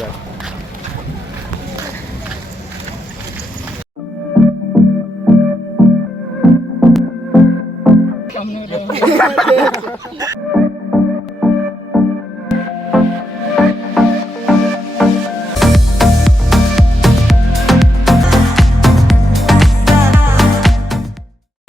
যাক।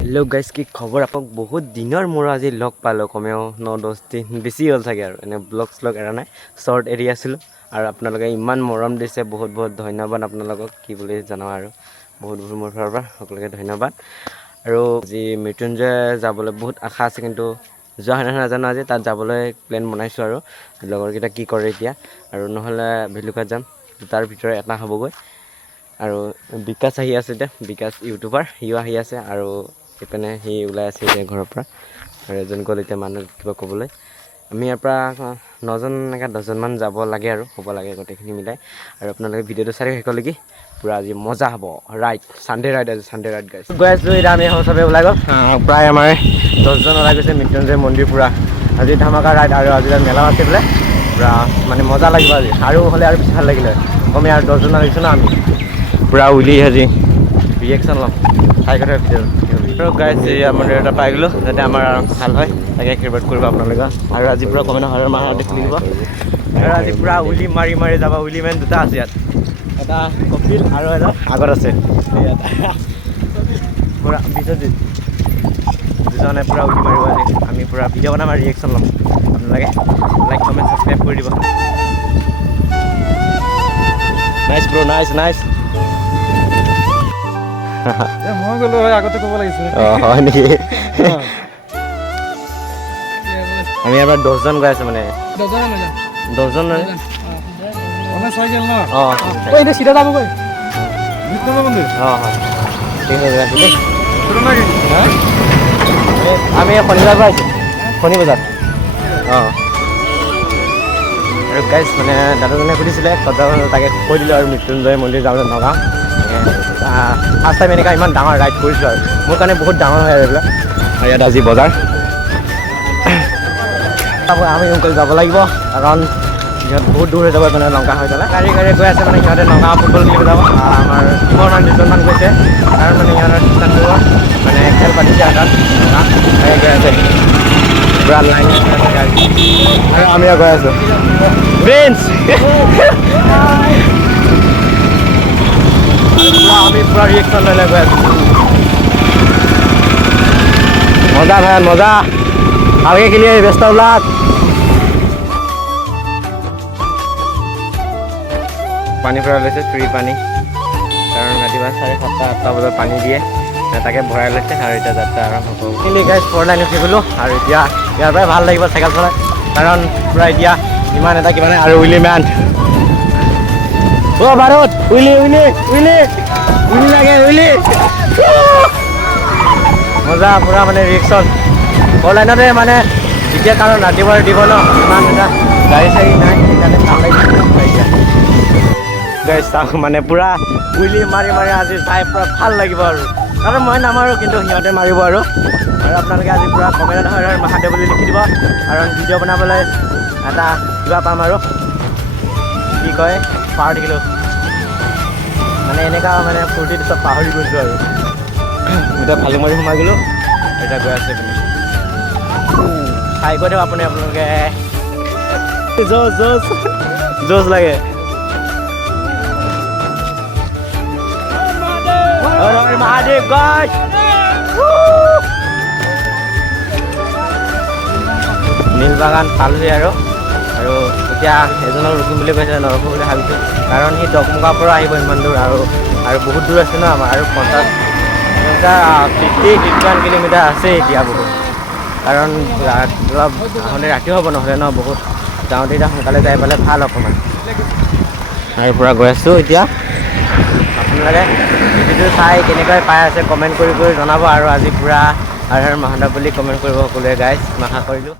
Hello' guys, কি খবৰ? আপোনাক বহুত দিনৰ মূৰত আজি লগ পালোঁ। কমেও 9-10 দিন বেছি হ'ল চাগে আৰু এনে ব্লগ এৰা নাই, শ্বৰ্ট এৰি আছিলোঁ। আৰু আপোনালোকে ইমান মৰম দিছে, বহুত বহুত ধন্যবাদ আপোনালোকক। কি বুলি জনাওঁ আৰু বহুত মোৰ ফালৰ পৰা সকলোকে ধন্যবাদ। আৰু আজি মৃত্যুঞ্জয় যাবলৈ বহুত আশা আছে, কিন্তু যোৱা হয় নহয় নাজানো। আজি তাত যাবলৈ প্লেন বনাইছোঁ আৰু লগৰকেইটা কি কৰে এতিয়া। আৰু নহ'লে ভেলুকাত যাম, তাৰ ভিতৰত এটা হ'বগৈ। আৰু বিকাশ আহি আছে এতিয়া, বিকাশ ইউটিউবাৰ, সিও আহি আছে। আৰু সেইপিনে সি ওলাই আছে এতিয়া ঘৰৰ পৰা। আৰু এজন গ'ল এতিয়া মানুহ কিবা ক'বলৈ। আমি ইয়াৰ পৰা 9জন এনেকৈ 10জনমান যাব লাগে আৰু হ'ব লাগে গোটেইখিনি মিলাই। আৰু আপোনালোকে ভিডিঅ'টো চাই শেষলৈকে। পূৰা আজি মজা হ'ব ৰাইড, ছানডে' ৰাইড আজি, ছানডে' ৰাইড গাইছ। গৈ আছোঁ এতিয়া আমি চবেই ওলাই গ'ল, প্ৰায় আমাৰ 10জন ওলাই গৈছে মৃত্যুঞ্জয় মন্দিৰ পূৰা। আজি ধামাকা ৰাইড, আৰু আজি তাত মেলাও আছে বোলে। পূৰা মানে মজা লাগিব আজি, আৰু হ'লে আৰু বেছি ভাল লাগিলে। কমে আৰু 10জন লাগিছোঁ ন আমি, পূৰা উলি আজি ৰিয়েকশ্যন ল'ম চাই কথা ভিডিঅ'। আৰু গাইজ এয়া মন্দিৰ এটা পাই গ'লোঁ, যাতে আমাৰ ভাল হয় তাকে আশীৰ্বাদ কৰিব আপোনালোকে। আৰু আজি পূৰা কমেণ্ট হৰৰ মাহঁতে খুলিব। আৰু আজি পূৰা উলি মাৰি মাৰি যাব। উলি মেন দুটা আছে ইয়াত, এটা কপিল আৰু এটা আগত আছে ইয়াত পূৰা বিশ্বজিত। দুজনে পূৰা উলি মাৰিব আজি। আমি পূৰা ভিডিঅ' বনাম আৰু ৰিয়েকশ্যন ল'ম। আপোনালোকে লাইক কমেণ্ট ছাবস্ক্ৰাইব কৰি দিব। নাইচ ব্ৰ, নাইচ নাইচ। মই গ'লো হয়, আগতে ক'ব লাগিছিল। অঁ হয় নেকি? আমি ইয়াৰ পৰা 10জন গৈ আছোঁ মানে 10জন মানে চাইকেল ন? অঁ এতিয়া চিধা যাবগৈ মন্দিৰ। অঁ হয়, ঠিক আছে দেই। আমি শনিবাৰৰ পৰা আহিছোঁ, শনি বজাৰ। অঁ আৰু গাইজ মানে দাদাজনে সুধিছিলে তাকে কৈ দিলোঁ আৰু মৃত্যুঞ্জয় মন্দিৰ যাওঁ নগাঁও। ফাৰ্ষ্ট টাইম এনেকুৱা ইমান ডাঙৰ ৰাইড কৰিছোঁ আৰু মোৰ কাৰণে বহুত ডাঙৰ হয় আৰু এইবিলাক। আৰু ইয়াত আজি বজাৰ, আমি সোনকালে যাব লাগিব কাৰণ সিহঁত বহুত দূৰ হৈ যাব মানে লংকা হৈ পেলাই। গাড়ী গৈ আছে মানে সিহঁতে নগাঁও ফুটবল খেলিব যাব। আমাৰ টিমৰ মানে 2জনমান গৈছে, কাৰণ মানে সিহঁতৰ খ্ৰীষ্টানটো মানে খেল পাতিছে আৰু তাত গৈ আছে পূৰা লাইন গাড়ী। আৰু আমিও গৈ আছোঁ প্ৰিন্স। আমি পূৰা ৰিয়েকশ্যন লৈ গৈ আছোঁ। মজা ভাই মজা, ভালকৈ খেলি ব্যস্ত ওলাত। পানী ভৰাই লৈছে, ফ্ৰী পানী, কাৰণ ৰাতিপুৱা 7:30-8টা বজাত পানী দিয়ে, তাকে ভৰাই লৈছে। আৰু এতিয়া যাত্ৰা আৰম্ভ হ'ব। কিন্তু গাইজ 4 লাইন উঠি গ'লোঁ, আৰু এতিয়া ইয়াৰ পৰাই ভাল লাগিব চাইকেল চলাই, কাৰণ পূৰা এতিয়া ইমান এটা কিবা নাই। আৰু উইলি মেন, অ' ভাৰত উইলি উইলি উইলি উইলি লাগে উইলি, মজা পূৰা মানে ৰিয়েকশ্যন 4 লাইনতে মানে এতিয়া, কাৰণ ৰাতিপুৱা দিব ন, ইমান এটা গাড়ী চাড়ী নাই, সেইকাৰণে ভাল লাগিছে এতিয়া। গাইজ চাওক মানে পূৰা উইলি মাৰি মাৰি আজি চাই পূৰা ভাল লাগিব আৰু, কাৰণ মই নামাৰোঁ কিন্তু সিহঁতে মাৰিব। আৰু আপোনালোকে আজি পূৰা কমেণ্টত হৰ হৰ মহাদেৱ বুলি লিখি দিব, কাৰণ ভিডিঅ' বনাবলৈ এটা কিবা পাম আৰু কি কয় পাহৰি থাকিলোঁ মানে, এনেকুৱা মানে ফূৰ্তিত চব পাহৰি গৈছোঁ। আৰু এতিয়া ভালুকমাৰি সোমাই গ'লোঁ, এতিয়া গৈ আছে আপুনি চাই কৈ দিওঁ আপোনালোকে জোচ জোচ জোচ লাগে। মহাদেৱ গাইজ, নীল বাগান পালোহি। আৰু এতিয়া এজনক ৰখিম বুলি কৈছে, নৰখোঁ বুলি ভাবিছোঁ, কাৰণ সি ডকমুকাৰ পৰা আহিব ইমান দূৰ, আৰু বহুত দূৰ আছে ন আমাৰ, আৰু 50-51 কিলোমিটাৰ আছে এতিয়া বহুত, কাৰণ অলপ আহোঁতে ৰাতিও হ'ব নহ'লে ন, বহুত যাওঁতে এতিয়া সোনকালে যাই পালে ভাল অকণমান। আৰু পূৰা গৈ আছোঁ এতিয়া। আপোনালোকে ভিডিঅ'টো চাই কেনেকৈ পাই আছে কমেণ্ট কৰি জনাব। আৰু আজি পূৰা হৰ হৰ মহাদেৱ বুলি কমেণ্ট কৰিব সকলোৱে গাইজ, আশা কৰিলোঁ।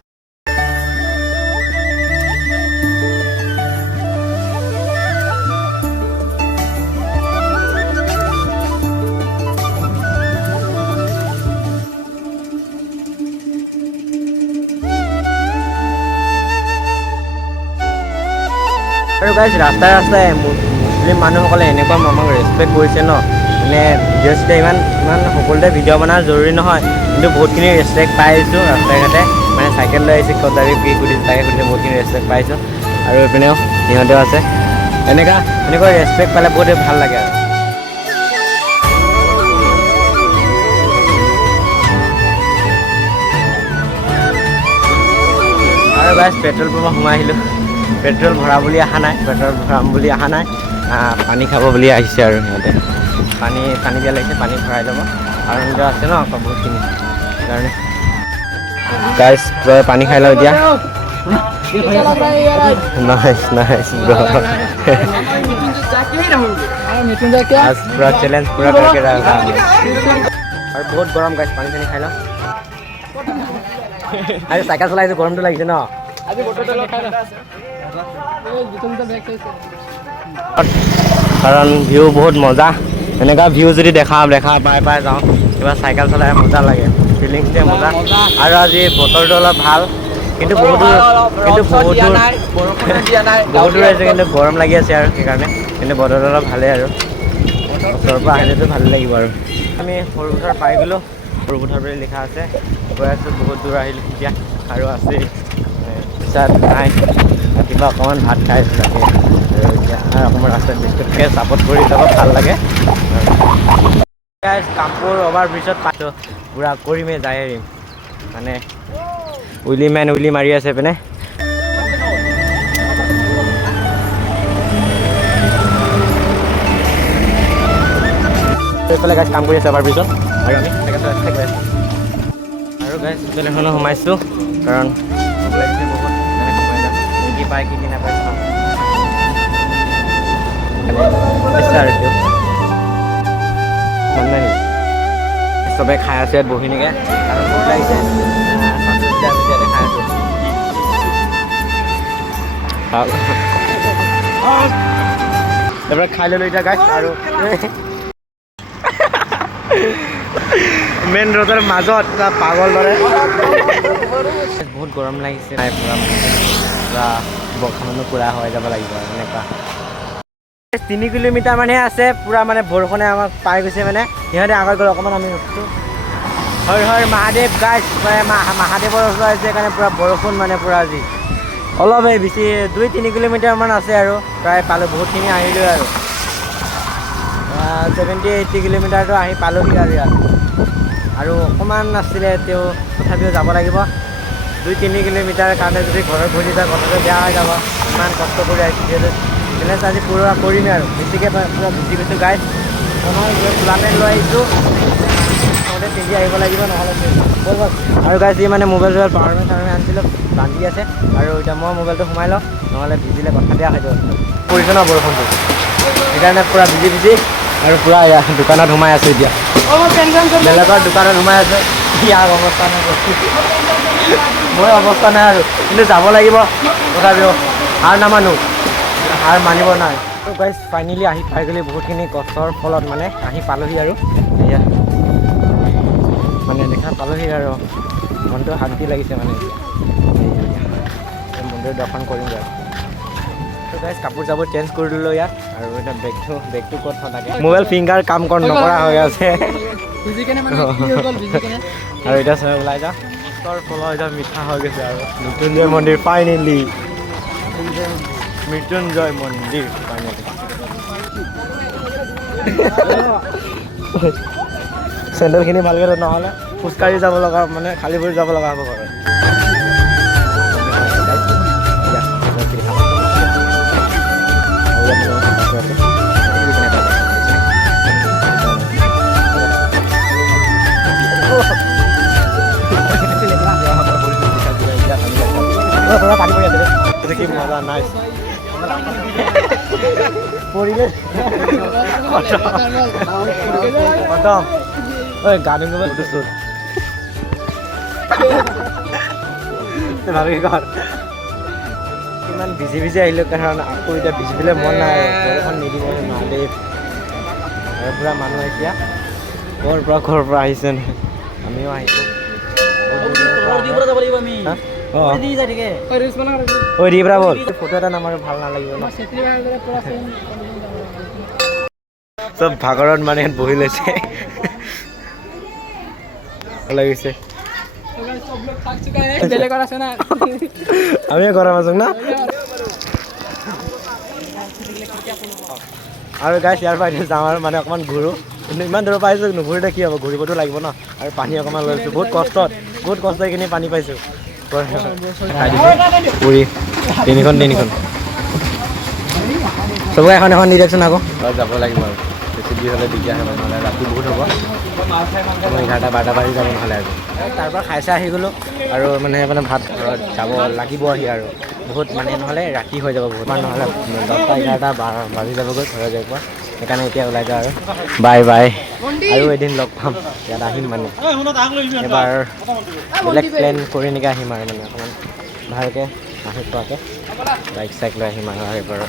আৰু গাইজ ৰাস্তাই ৰাস্তাই মুছলিম মানুহসকলে এনেকুৱা আমাক ৰেচপেক্ট কৰিছে ন, মানে ভিডিঅ' চিডিঅ' ইমান সকলোতে ভিডিঅ' বনোৱা জৰুৰী নহয়, কিন্তু বহুতখিনি ৰেচপেক্ট পাই আহিছোঁ ৰাস্তাই ঘাটে। মানে চাইকেল লৈ আহিছে, ক'ত যাবি কি সুধিছে তাকে সুধিছে, বহুতখিনি ৰেচপেক্ট পাইছোঁ। আৰু এইপিনেও সিহঁতেও আছে, এনেকুৱা ৰেচপেক্ট পালে বহুত ভাল লাগে আৰু। আৰু গাইজ পেট্ৰল পাম্পত সোমাই আহিলোঁ। পেট্ৰল ভৰাম বুলি অহা নাই, পানী খাব বুলি আহিছে আৰু সিহঁতে। পানী দিয়া লাগিছে, পানী ভৰাই ল'ব। আৰু নিজৰ আছে ন আকৌ বহুতখিনি, সেইকাৰণে গাইজ পানী খাই লওঁ এতিয়া। নাইচ পুৰা চেলেঞ্জ পুৰা करके रहा আৰু বহুত গৰম গাইজ, পানী চানী খাই লওঁ। আজি চাইকেল চলাই আহিছোঁ, গৰমটো লাগিছে ন। কাৰণ ভিউ বহুত মজা, এনেকুৱা ভিউ যদি দেখা পাই যাওঁ, কিবা চাইকেল চলাই মজা লাগে, ফিলিংছটোৱে মজা। আৰু আজি বতৰটো অলপ ভাল, কিন্তু বহুত দূৰ আছে, কিন্তু গৰম লাগি আছে আৰু সেইকাৰণে, কিন্তু বতৰটো অলপ ভালেই আৰু ওচৰৰ পৰা আহিলেতো ভালেই লাগিব আৰু। আমি সৰুপথাৰ পাই গ'লোঁ, সৰুপথাৰ বুলি লিখা আছে, গৈ আছোঁ। বহুত দূৰ আহিলোঁ এতিয়া, আৰু আছেই পিছত নাই। ৰাতিপুৱা অকণমান ভাত খাইছোঁ তাকে, আৰু এতিয়া অকণমান ৰাস্তাত বিস্কুট খাই ছাপৰ্ট কৰি যাব ভাল লাগে। কামপুৰ অভাৰ ব্ৰিজত পাইছোঁ, পূৰা কৰিমেই যাই এৰিম, মানে উইলি মাৰি আছে পিনে। এইফালে গাইজ কাম কৰি আছে অভাৰ ব্ৰিজত, আৰু আমি চাইকেল চলাই গৈ আছোঁ। আৰু গাইজ হোটেল এখনত সোমাইছোঁ, কাৰণ ভোক লাগিছে বহুত, মানে সোমাই যাম, কি পায় কি নাপায় চাওঁ। চবে খাই আছে ইয়াত বহি নেকি, আৰু ভোক লাগিছে, ইয়াতে খাই আছোঁ। এবাৰ খাই ল'লোঁ এতিয়া গাইজ, আৰু মেইন ৰোডৰ মাজত পাগল দৰে। বহুত গৰম লাগিছে, পূৰা বখা মানুহ পূৰা হৈ যাব লাগিব আৰু এনেকুৱা। 3 কিলোমিটাৰ মানহে আছে, পূৰা মানে বৰষুণে আমাক পাই গৈছে, মানে সিহঁতে আগত গ'ল, অকণমান আমি ৰখিছোঁ। হয় মহাদেৱ গাইজ, মহাদেৱৰ ওচৰত আহিছে সেইকাৰণে পূৰা বৰষুণ, মানে পূৰা আজি অলপ বেছি 2-3 কিলোমিটাৰমান আছে আৰু প্ৰায় পালোঁ, বহুতখিনি আহিলোঁ আৰু 70-80 কিলোমিটাৰটো আহি পালোঁহি আৰু ইয়াত। আৰু অকণমান আছিলে, তথাপিও যাব লাগিব। 2-3 কিলোমিটাৰ কাৰণে যদি ঘৰত বহি যায় কথাটো বেয়া হৈ যাব, ইমান কষ্ট কৰি আহিছোঁ যিহেতু। চেলেঞ্জ আজি পূৰা কৰিমেই আৰু, বেছিকৈ পূৰা বুজি গৈছোঁ গাইজ। মই চোলা পেণ্ট লৈ আহিছোঁ, নহ'লে পিন্ধি আহিব লাগিব, নহ'লে আৰু গাইজ যি মানে মোবাইলটো পাৱাৰ বেংক আনিছিলোঁ, বান্ধি আছে। আৰু এতিয়া মই মোবাইলটো সোমাই লওঁ, নহ'লে ভিজিলে কথা বেয়া হৈ যাব। পৰিছে ন বৰষুণটো, সেইকাৰণে পূৰা ভিজি আৰু পূৰা দোকানত সোমাই আছোঁ এতিয়া। বেলেগৰ দোকানত সোমাই আছোঁ, ইয়াৰ অৱস্থা নাই, মোৰ অৱস্থা নাই আৰু, কিন্তু যাব লাগিব তথাপিও, হাৰ নামানো, হাৰ মানিব নাই। ত' গাইজ ফাইনেলি আহি পাই গ'লি, বহুতখিনি কষ্টৰ ফলত মানে আহি পালোঁহি আৰু এয়া, মানে দেখা পালোঁহি আৰু মনটো শান্তি লাগিছে মানে এতিয়া। মন্দিৰ দৰ্শন কৰিম আৰু। ত' গাইজ কাপোৰ চাপোৰ চেঞ্জ কৰি দিলোঁ ইয়াত, আৰু এতিয়া বেগটো ক'ত থওঁ তাকে, মোবাইল ফিংগাৰ কাম নকৰা হৈ আছে। আৰু এতিয়া চবে ওলাই যাওঁ, কষ্টৰ ফলত এতিয়া মিঠা হৈ গৈছে আৰু মৃত্যুঞ্জয় মন্দিৰ ফাইনেলি, মৃত্যুঞ্জয় মন্দিৰ ফাইনেলি। চেণ্ডেলখিনি ভালকৈ নহ'লে খোজকাঢ়ি যাব লগা, মানে খালী ভৰি যাব লগা হ'ব ঘৰত। পানী পৰি আছে কি মজা, নাইচ পৰিলে খতম। ঐ গা ধুব উঠিছোঁ, ভাবি কৰ ইমান ভিজি আহিলোঁ, কাৰণ আকৌ এতিয়া ভিজিবলৈ মন নাই আৰু, বৰষুণ নিদিব মহাদেৱ। আৰু পূৰা মানুহ এতিয়া ঘৰৰ পৰা আহিছে নহয়, আমিও আহিছোঁ। যাব লাগিব আমি। অঁ দি যায় থাকে ঐ দি পৰা ব'ল ফটো এটা নামাৰো ভাল নালাগিব ন চব ভাগৰত মানে ইয়াত বহি লৈছে ভাল লাগিছে আমি কৰা মাছক না আৰু গাইছ ইয়াৰ পৰা যাওঁ আৰু মানে অকণমান ঘূৰোঁ কিন্তু ইমান দূৰৰ পৰা আহিছোঁ নুঘূৰিলে কি হ'ব ঘূৰিবতো লাগিব ন আৰু পানী অকণমান লৈছোঁ বহুত কষ্ট এইখিনি পানী পাইছোঁ পুৰি তিনিখন চবকে এখন দি দিয়কচোন আকৌ যাব লাগিব আৰু বেছি দেৰি হ'লে দিগদাৰ হ'ব নহ'লে ৰাতি বহুত হ'ব মই 11-12 বাজি যাব নহ'লে আৰু তাৰ পৰা খাই আহি গ'লোঁ আৰু মানে ভাত ঘৰত যাব লাগিব আহি আৰু বহুত মানে নহ'লে ৰাতি হৈ যাব বহুত নহ'লে 10-11 বাজি যাবগৈ ঘৰত যাই পোৱা সেইকাৰণে এতিয়া ওলাই যাওঁ আৰু বাই আৰু এদিন লগ পাম ইয়াত আহিম মানে এবাৰ বেলেগ প্লেন কৰি এনেকৈ আহিম আৰু মানে অকণমান ভালকৈ আহি পোৱাকৈ বাইক লৈ আহিম আৰু এইবাৰ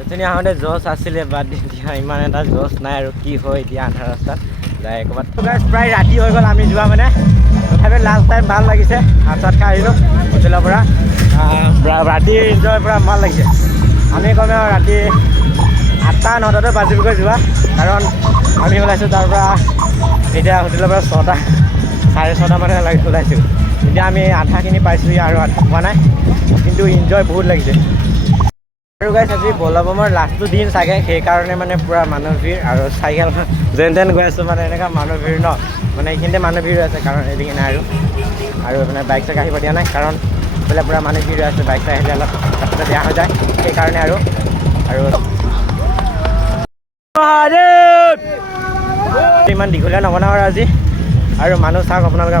এজনী আহোঁতে জছ আছিলে বাট এতিয়া ইমান এটা জছ নাই আৰু কি হয় এতিয়া আধা ৰাস্তাত যায় ক'ৰবাত প্ৰায় ৰাতি হৈ গ'ল আমি যোৱা মানে তথাপি লাষ্ট টাইম ভাল লাগিছে ভাত চাত খাই আহিলোঁ হোটেলৰ পৰা ৰাতি এনজয় পৰা ভাল লাগিছে আমি কমেও ৰাতি 8-9টাতে বাজিবগৈ যোৱা কাৰণ আমি ওলাইছোঁ তাৰ পৰা এতিয়া হোটেলৰ পৰা 6:30 মানে ওলাইছোঁ এতিয়া আমি আধাখিনি পাইছোঁহি আৰু আধা পোৱা নাই কিন্তু এনজয় বহুত লাগিছে আৰু গাইছ আজি বলবমৰ লাষ্টটো দিন চাগে সেইকাৰণে মানে পূৰা মানুহ ভিৰ আৰু চাইকেল যেন তেন গৈ আছোঁ মানে এনেকুৱা মানুহ ভিৰ ন মানে এইখিনিতে মানুহ ভিৰ আছে কাৰণ এদিন নাই আৰু মানে বাইক চাইক আহিব দিয়া নাই কাৰণ বোলে পূৰা মানুহ ভিৰ আছে বাইক চাই আহিলে অলপ ৰাস্তাতে বেয়া হৈ যায় সেইকাৰণে আৰু ইমান দীঘলীয়া নবনাওঁ আৰু আজি আৰু মানুহ চাওক আপোনালোকে